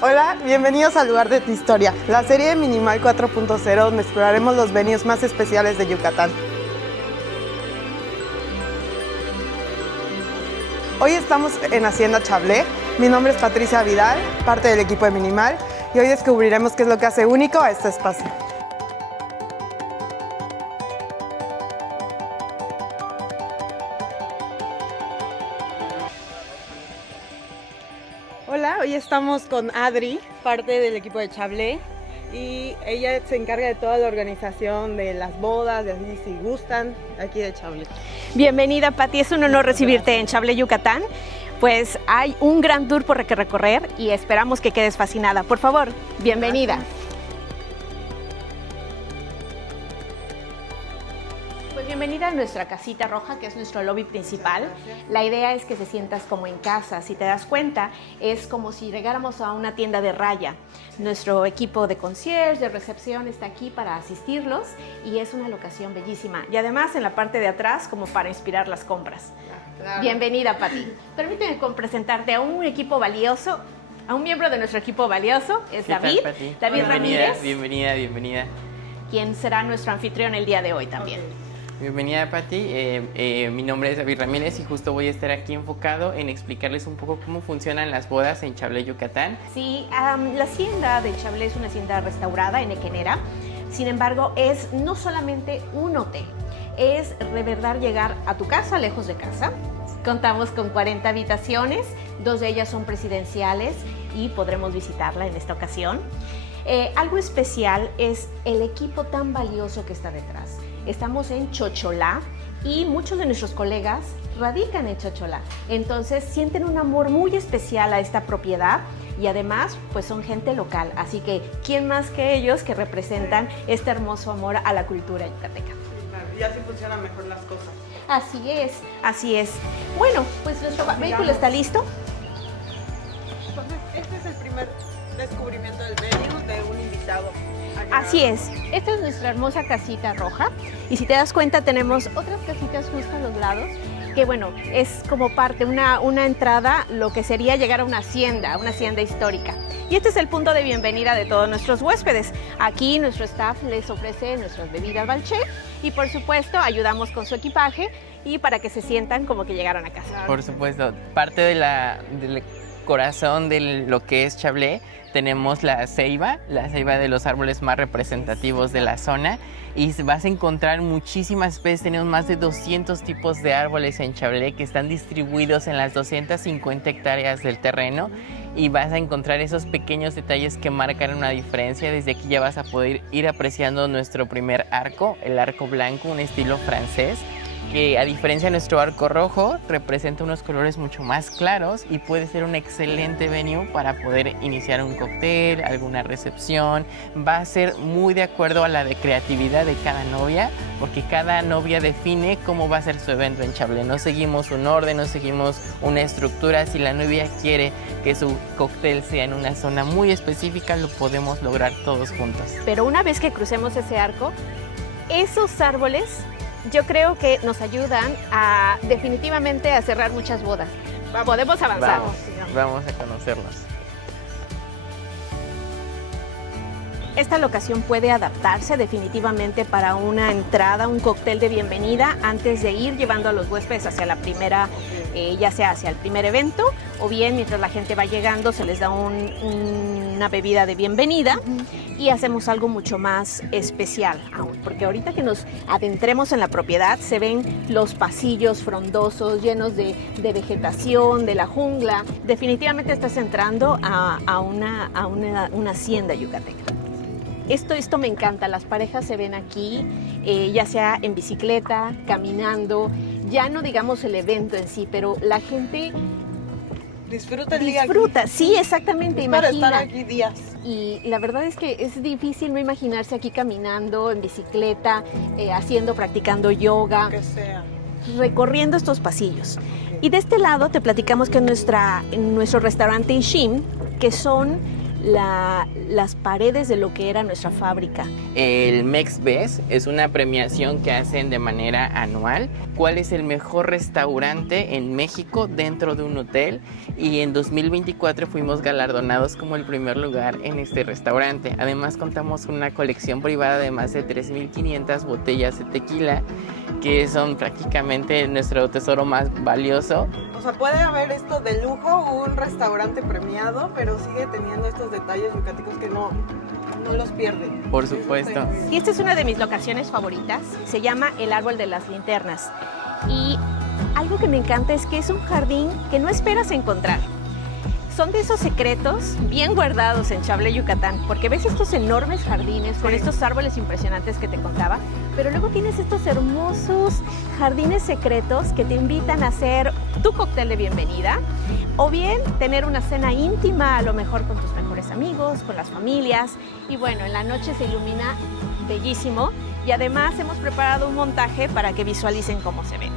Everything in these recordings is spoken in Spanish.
Hola, bienvenidos al lugar de tu historia, la serie de Minimal 4.0 donde exploraremos los venues más especiales de Yucatán. Hoy estamos en Hacienda Chablé. Mi nombre es Patricia Vidal, parte del equipo de Minimal, y hoy descubriremos qué es lo que hace único a este espacio. Hola, hoy estamos con Adri, parte del equipo de Chablé, y ella se encarga de toda la organización de las bodas, de así si gustan, aquí de Chablé. Bienvenida, Pati, es un honor recibirte en Chablé, Yucatán. Pues hay un gran tour por que recorrer y esperamos que quedes fascinada. Por favor, bienvenida. Gracias. Pues bienvenida a nuestra casita roja, que es nuestro lobby principal. La idea es que te sientas como en casa. Si te das cuenta, es como si llegáramos a una tienda de raya. Nuestro equipo de concierge, de recepción, está aquí para asistirlos y es una locación bellísima. Y además en la parte de atrás, como para inspirar las compras. Claro. Bienvenida, Pati. Permíteme presentarte a un equipo valioso, a un miembro de nuestro equipo valioso, es David. David Ramírez. Bienvenida. Quien será nuestro anfitrión el día de hoy también. Okay. Bienvenida, Pati. Mi nombre es David Ramírez y justo voy a estar aquí enfocado en explicarles un poco cómo funcionan las bodas en Chablé, Yucatán. Sí, la hacienda de Chablé es una hacienda restaurada en Equenera. Sin embargo, es no solamente un hotel, es de verdad llegar a tu casa, lejos de casa. Contamos con 40 habitaciones, 2 de ellas son presidenciales y podremos visitarla en esta ocasión. Algo especial es el equipo tan valioso que está detrás. Estamos en Chocholá y muchos de nuestros colegas radican en Chocholá. Entonces sienten un amor muy especial a esta propiedad y además pues son gente local. Así que ¿quién más que ellos que representan este hermoso amor a la cultura yucateca? Y así funcionan mejor las cosas. Así es, así es. Bueno, pues nuestro vehículo está listo. Entonces, este es el primer descubrimiento del venue de un invitado. Así es, esta es nuestra hermosa casita roja y si te das cuenta tenemos otras casitas justo a los lados que bueno, es como parte, una entrada, lo que sería llegar a una hacienda histórica. Y este es el punto de bienvenida de todos nuestros huéspedes. Aquí nuestro staff les ofrece nuestras bebidas Balché y por supuesto ayudamos con su equipaje y para que se sientan como que llegaron a casa. Por supuesto, parte del corazón de lo que es Chablé, tenemos la ceiba de los árboles más representativos de la zona y vas a encontrar muchísimas especies. Tenemos más de 200 tipos de árboles en Chablé que están distribuidos en las 250 hectáreas del terreno y vas a encontrar esos pequeños detalles que marcan una diferencia. Desde aquí ya vas a poder ir apreciando nuestro primer arco, el arco blanco, un estilo francés, que a diferencia de nuestro arco rojo representa unos colores mucho más claros y puede ser un excelente venue para poder iniciar un cóctel, alguna recepción. Va a ser muy de acuerdo a la creatividad de cada novia, porque cada novia define cómo va a ser su evento en Chablé. No seguimos un orden, no seguimos una estructura. Si la novia quiere que su cóctel sea en una zona muy específica, lo podemos lograr todos juntos. Pero una vez que crucemos ese arco, esos árboles yo creo que nos ayudan a definitivamente a cerrar muchas bodas. Podemos avanzar. Vamos a conocerlos. Esta locación puede adaptarse definitivamente para una entrada, un cóctel de bienvenida antes de ir llevando a los huéspedes hacia la primera, ya sea hacia el primer evento o bien mientras la gente va llegando se les da una bebida de bienvenida y hacemos algo mucho más especial aún, porque ahorita que nos adentremos en la propiedad se ven los pasillos frondosos llenos de vegetación, de la jungla. Definitivamente estás entrando a una hacienda yucateca. Esto me encanta, las parejas se ven aquí, ya sea en bicicleta, caminando, ya no digamos el evento en sí, pero la gente disfruta el día aquí. Sí, exactamente, imagina. Para estar aquí días. Y la verdad es que es difícil no imaginarse aquí caminando, en bicicleta, practicando yoga, que sea, recorriendo estos pasillos. Y de este lado te platicamos que en nuestro restaurante Ishim, que son las paredes de lo que era nuestra fábrica. El MEXBEST es una premiación que hacen de manera anual. ¿Cuál es el mejor restaurante en México dentro de un hotel? Y en 2024 fuimos galardonados como el primer lugar en este restaurante. Además contamos con una colección privada de más de 3.500 botellas de tequila, que son prácticamente nuestro tesoro más valioso. O sea, puede haber esto de lujo, un restaurante premiado, pero sigue teniendo estos detalles yucatecos que no los pierden. Por supuesto. Y esta es una de mis locaciones favoritas, se llama el Árbol de las Linternas. Y algo que me encanta es que es un jardín que no esperas encontrar. Son de esos secretos bien guardados en Chablé, Yucatán, porque ves estos enormes jardines con estos árboles impresionantes que te contaba, pero luego tienes estos hermosos jardines secretos que te invitan a hacer tu cóctel de bienvenida o bien tener una cena íntima, a lo mejor con tus mejores amigos, con las familias. Y bueno, en la noche se ilumina bellísimo y además hemos preparado un montaje para que visualicen cómo se ve.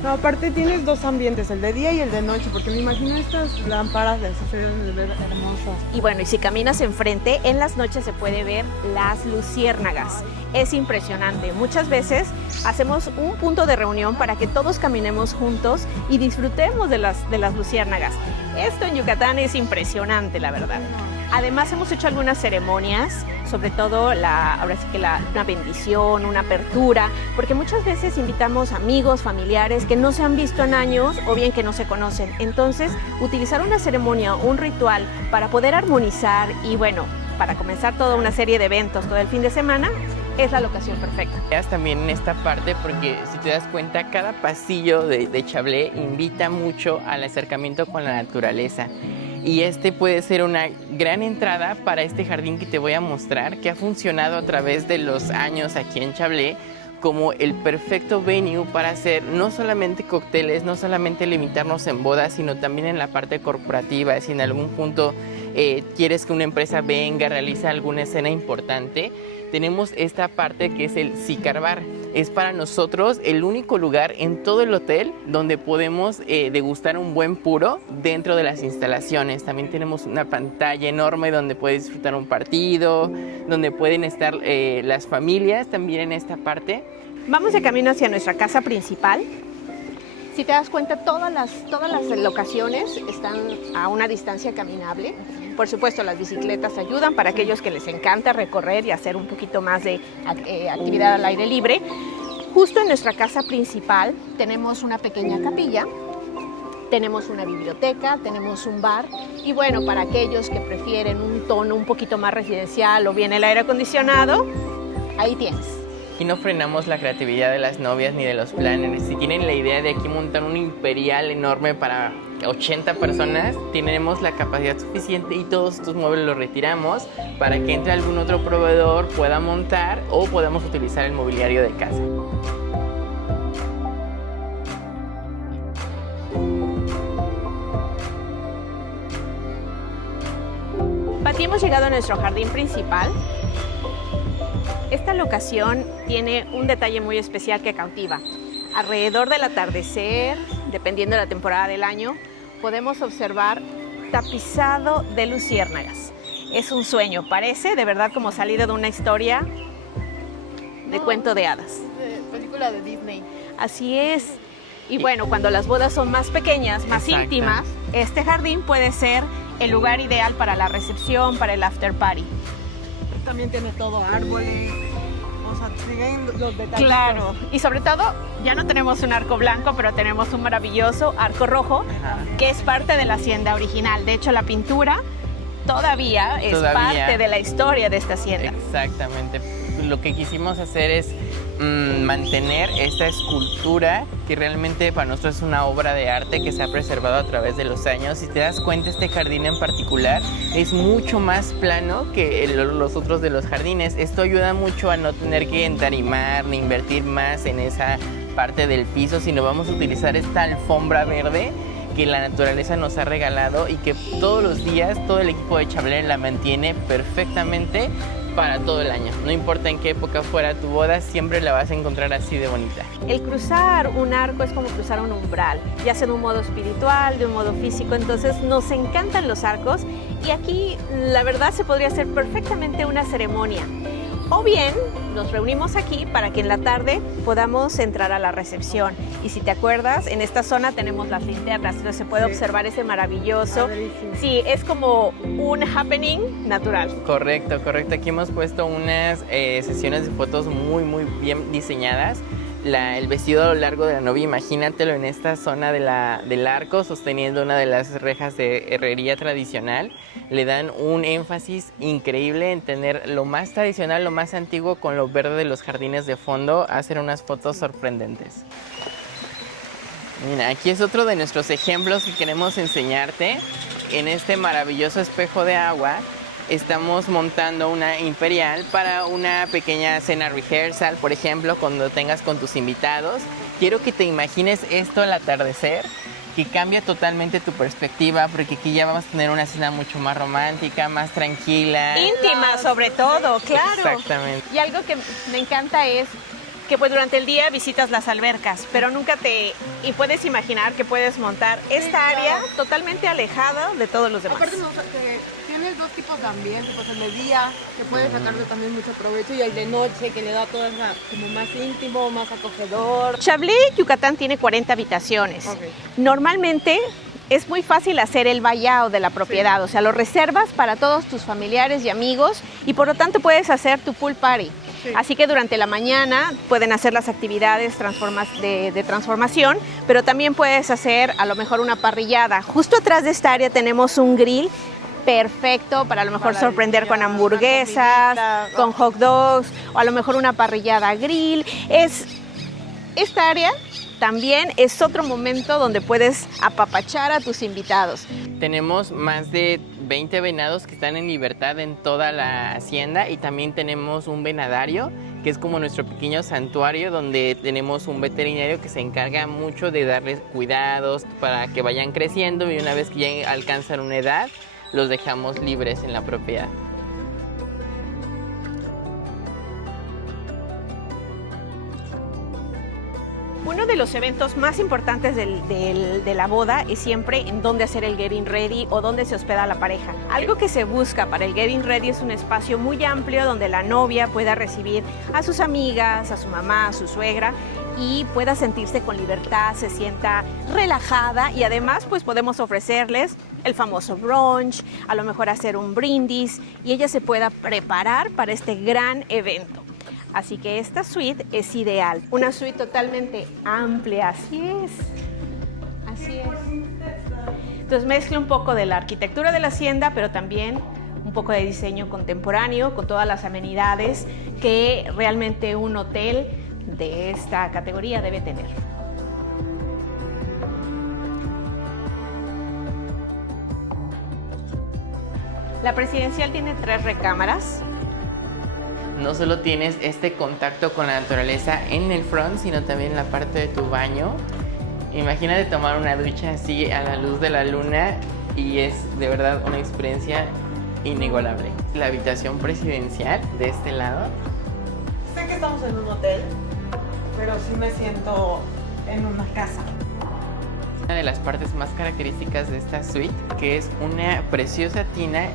No, aparte tienes dos ambientes, el de día y el de noche, porque me imagino estas lámparas de se deben de ver hermosas. Y bueno, y si caminas enfrente, en las noches se puede ver las luciérnagas. Es impresionante. Muchas veces hacemos un punto de reunión para que todos caminemos juntos y disfrutemos de las luciérnagas. Esto en Yucatán es impresionante, la verdad. Además hemos hecho algunas ceremonias, sobre todo ahora sí que una bendición, una apertura, porque muchas veces invitamos amigos, familiares que no se han visto en años o bien que no se conocen. Entonces, utilizar una ceremonia, un ritual para poder armonizar y bueno, para comenzar toda una serie de eventos todo el fin de semana, es la locación perfecta. También en esta parte, porque si te das cuenta, cada pasillo de Chablé invita mucho al acercamiento con la naturaleza. Y este puede ser una gran entrada para este jardín que te voy a mostrar, que ha funcionado a través de los años aquí en Chablé como el perfecto venue para hacer no solamente cócteles, no solamente limitarnos en bodas, sino también en la parte corporativa. Si en algún punto quieres que una empresa venga, realice alguna escena importante, tenemos esta parte que es el Sicar Bar. Es para nosotros el único lugar en todo el hotel donde podemos degustar un buen puro dentro de las instalaciones. También tenemos una pantalla enorme donde puedes disfrutar un partido, donde pueden estar las familias también en esta parte. Vamos de camino hacia nuestra casa principal. Si te das cuenta, todas las locaciones están a una distancia caminable. Por supuesto, las bicicletas ayudan para aquellos que les encanta recorrer y hacer un poquito más de actividad al aire libre. Justo en nuestra casa principal tenemos una pequeña capilla, tenemos una biblioteca, tenemos un bar y bueno, para aquellos que prefieren un tono un poquito más residencial o bien el aire acondicionado, ahí tienes. Aquí no frenamos la creatividad de las novias ni de los planes. Si tienen la idea de aquí montar un imperial enorme para 80 personas, tenemos la capacidad suficiente y todos estos muebles los retiramos para que entre algún otro proveedor, pueda montar o podamos utilizar el mobiliario de casa. Pati, hemos llegado a nuestro jardín principal. Esta locación tiene un detalle muy especial que cautiva. Alrededor del atardecer, dependiendo de la temporada del año, podemos observar tapizado de luciérnagas. Es un sueño, parece de verdad como salido de una historia de cuento de hadas. De película de Disney. Así es. Y bueno, cuando las bodas son más pequeñas, más íntimas, este jardín puede ser el lugar ideal para la recepción, para el after party. También tiene todo árboles, o sea, siguen los detalles. Claro, y sobre todo ya no tenemos un arco blanco, pero tenemos un maravilloso arco rojo que es parte de la hacienda original. De hecho, la pintura todavía es parte de la historia de esta hacienda. Exactamente. Lo que quisimos hacer es mantener esta escultura que realmente para nosotros es una obra de arte que se ha preservado a través de los años. Si te das cuenta, este jardín en particular es mucho más plano que los otros de los jardines. Esto ayuda mucho a no tener que entarimar ni invertir más en esa parte del piso, sino vamos a utilizar esta alfombra verde que la naturaleza nos ha regalado y que todos los días todo el equipo de Chablé la mantiene perfectamente para todo el año. No importa en qué época fuera tu boda, siempre la vas a encontrar así de bonita. El cruzar un arco es como cruzar un umbral, ya sea de un modo espiritual, de un modo físico. Entonces nos encantan los arcos Y aquí, la verdad, se podría hacer perfectamente una ceremonia. O bien, nos reunimos aquí para que en la tarde podamos entrar a la recepción. Y si te acuerdas, en esta zona tenemos las linternas, entonces se puede observar ese maravilloso. Padrísimo. Sí, es como un happening natural. Correcto, correcto. Aquí hemos puesto unas sesiones de fotos muy bien diseñadas. El vestido a lo largo de la novia, imagínatelo en esta zona del arco, sosteniendo una de las rejas de herrería tradicional. Le dan un énfasis increíble en tener lo más tradicional, lo más antiguo, con lo verde de los jardines de fondo, hacer unas fotos sorprendentes. Mira, aquí es otro de nuestros ejemplos que queremos enseñarte. En este maravilloso espejo de agua estamos montando una imperial para una pequeña cena rehearsal, por ejemplo, cuando tengas con tus invitados. Quiero que te imagines esto al atardecer, que cambia totalmente tu perspectiva, porque aquí ya vamos a tener una cena mucho más romántica, más tranquila. Íntima, sobre todo, claro. Exactamente. Y algo que me encanta es que pues durante el día visitas las albercas, pero y puedes imaginar que puedes montar esta área totalmente alejada de todos los demás. Aparte me gusta que tienes dos tipos de ambiente, pues el de día, que puedes sacarle también mucho provecho, y el de noche, que le da todo como más íntimo, más acogedor. Chablé, Yucatán, tiene 40 habitaciones. Okay. Normalmente es muy fácil hacer el buyout de la propiedad, o sea, lo reservas para todos tus familiares y amigos y por lo tanto puedes hacer tu pool party. Sí. Así que durante la mañana pueden hacer las actividades de transformación, pero también puedes hacer a lo mejor una parrillada. Justo atrás de esta área tenemos un grill perfecto para a lo mejor sorprender con hamburguesas, con hot dogs, o a lo mejor una parrillada grill. Esta área también es otro momento donde puedes apapachar a tus invitados. Tenemos más de 20 venados que están en libertad en toda la hacienda, y también tenemos un venadario que es como nuestro pequeño santuario, donde tenemos un veterinario que se encarga mucho de darles cuidados para que vayan creciendo, y una vez que ya alcanzan una edad los dejamos libres en la propiedad. Uno de los eventos más importantes de la boda es siempre en dónde hacer el getting ready o dónde se hospeda la pareja. Algo que se busca para el getting ready es un espacio muy amplio donde la novia pueda recibir a sus amigas, a su mamá, a su suegra, y pueda sentirse con libertad, se sienta relajada, y además pues podemos ofrecerles el famoso brunch, a lo mejor hacer un brindis, y ella se pueda preparar para este gran evento. Así que esta suite es ideal, una suite totalmente amplia, así es. Entonces mezcla un poco de la arquitectura de la hacienda, pero también un poco de diseño contemporáneo, con todas las amenidades que realmente un hotel de esta categoría debe tener. La presidencial tiene 3 recámaras. No solo tienes este contacto con la naturaleza en el front, sino también en la parte de tu baño. Imagínate tomar una ducha así a la luz de la luna, y es de verdad una experiencia inigualable. La habitación presidencial de este lado. Sé que estamos en un hotel, pero sí me siento en una casa. Una de las partes más características de esta suite, que es una preciosa tina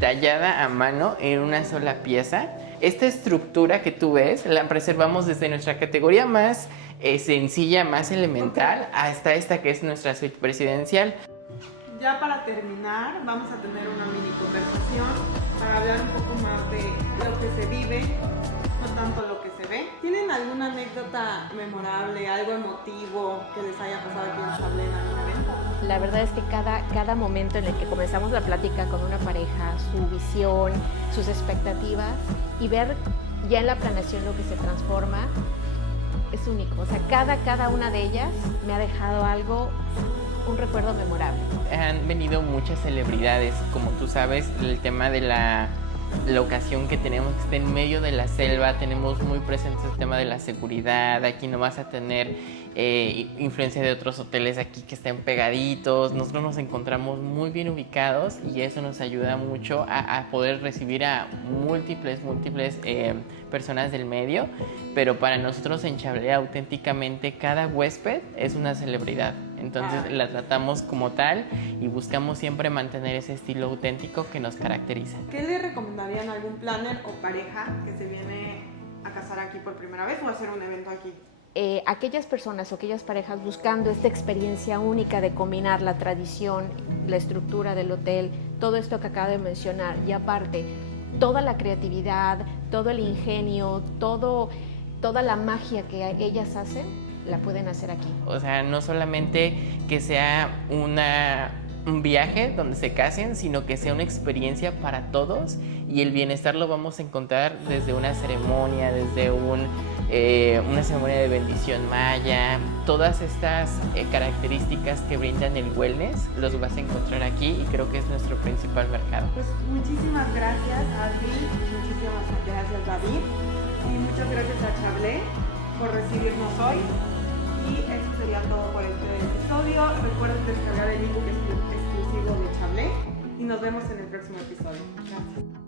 tallada a mano en una sola pieza. Esta estructura que tú ves la preservamos desde nuestra categoría más sencilla, más elemental, hasta esta que es nuestra suite presidencial. Ya para terminar, vamos a tener una mini conversación para hablar un poco más de lo que se vive, no tanto lo que se ve. ¿Tienen alguna anécdota memorable, algo emotivo que les haya pasado aquí en Chablé en algún evento? La verdad es que cada momento en el que comenzamos la plática con una pareja, su visión, sus expectativas, y ver ya en la planeación lo que se transforma, es único. O sea, cada una de ellas me ha dejado un recuerdo memorable. Han venido muchas celebridades, como tú sabes, el tema de la ocasión que tenemos, que está en medio de la selva, tenemos muy presente el tema de la seguridad. Aquí no vas a tener influencia de otros hoteles aquí que estén pegaditos. Nosotros nos encontramos muy bien ubicados, y eso nos ayuda mucho a poder recibir a múltiples personas del medio. Pero para nosotros en Chablé, auténticamente cada huésped es una celebridad. Entonces la tratamos como tal y buscamos siempre mantener ese estilo auténtico que nos caracteriza. ¿Qué le recomendarían a algún planner o pareja que se viene a casar aquí por primera vez o a hacer un evento aquí? Aquellas personas o aquellas parejas buscando esta experiencia única de combinar la tradición, la estructura del hotel, todo esto que acabo de mencionar y aparte toda la creatividad, todo el ingenio, toda la magia que ellas hacen, la pueden hacer aquí. O sea, no solamente que sea un viaje donde se casen, sino que sea una experiencia para todos y el bienestar lo vamos a encontrar desde una ceremonia, desde una ceremonia de bendición maya. Todas estas características que brindan el wellness los vas a encontrar aquí y creo que es nuestro principal mercado. Pues muchísimas gracias, Adri, muchísimas gracias, David, y muchas gracias a Chablé por recibirnos hoy. Y eso sería todo por este episodio. Recuerden descargar el ebook exclusivo de Chablé y nos vemos en el próximo episodio. Gracias.